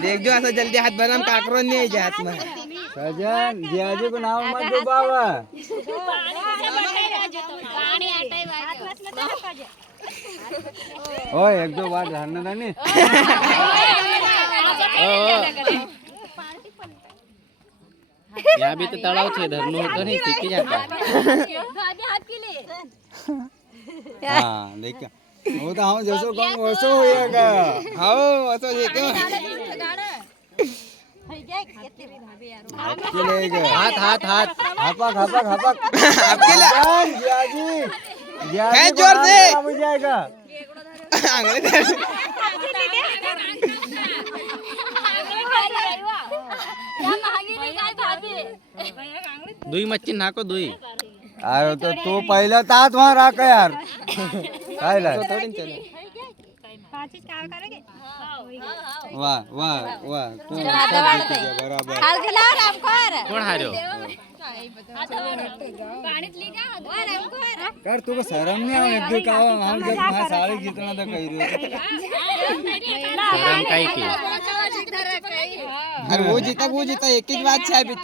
देखो ऐसा जल्दी हाथ बनाम काकरो नहीं है हाथ में सजन जियाजी को नाव मत दो बाबा ओए एक दो बार रहने दो नहीं यहाँ भी तो तलाव छे धरनो तो नहीं सीख जाता हाँ देखिए वो तो हम जैसो कम वैसो होएगा हाँ वैसा देखो आपके लिए हाथ हाथ हाथ हापक हापक हापक आपके लिए जियाजी जियाजी है जोर से हो जाएगा दुई मच्छी नाको दुई अरे तो तू पहिला तात वहाँ राख यार काय ला थोड़ी चले वाह वाह वाह तू बराबर कौन हारो यार तू को शर्म नहीं आवे एक दो का हम जब वहाँ सारे जितना तो कह रहे शर्म काई की अरे वो जीता एक ही बात है अभी तक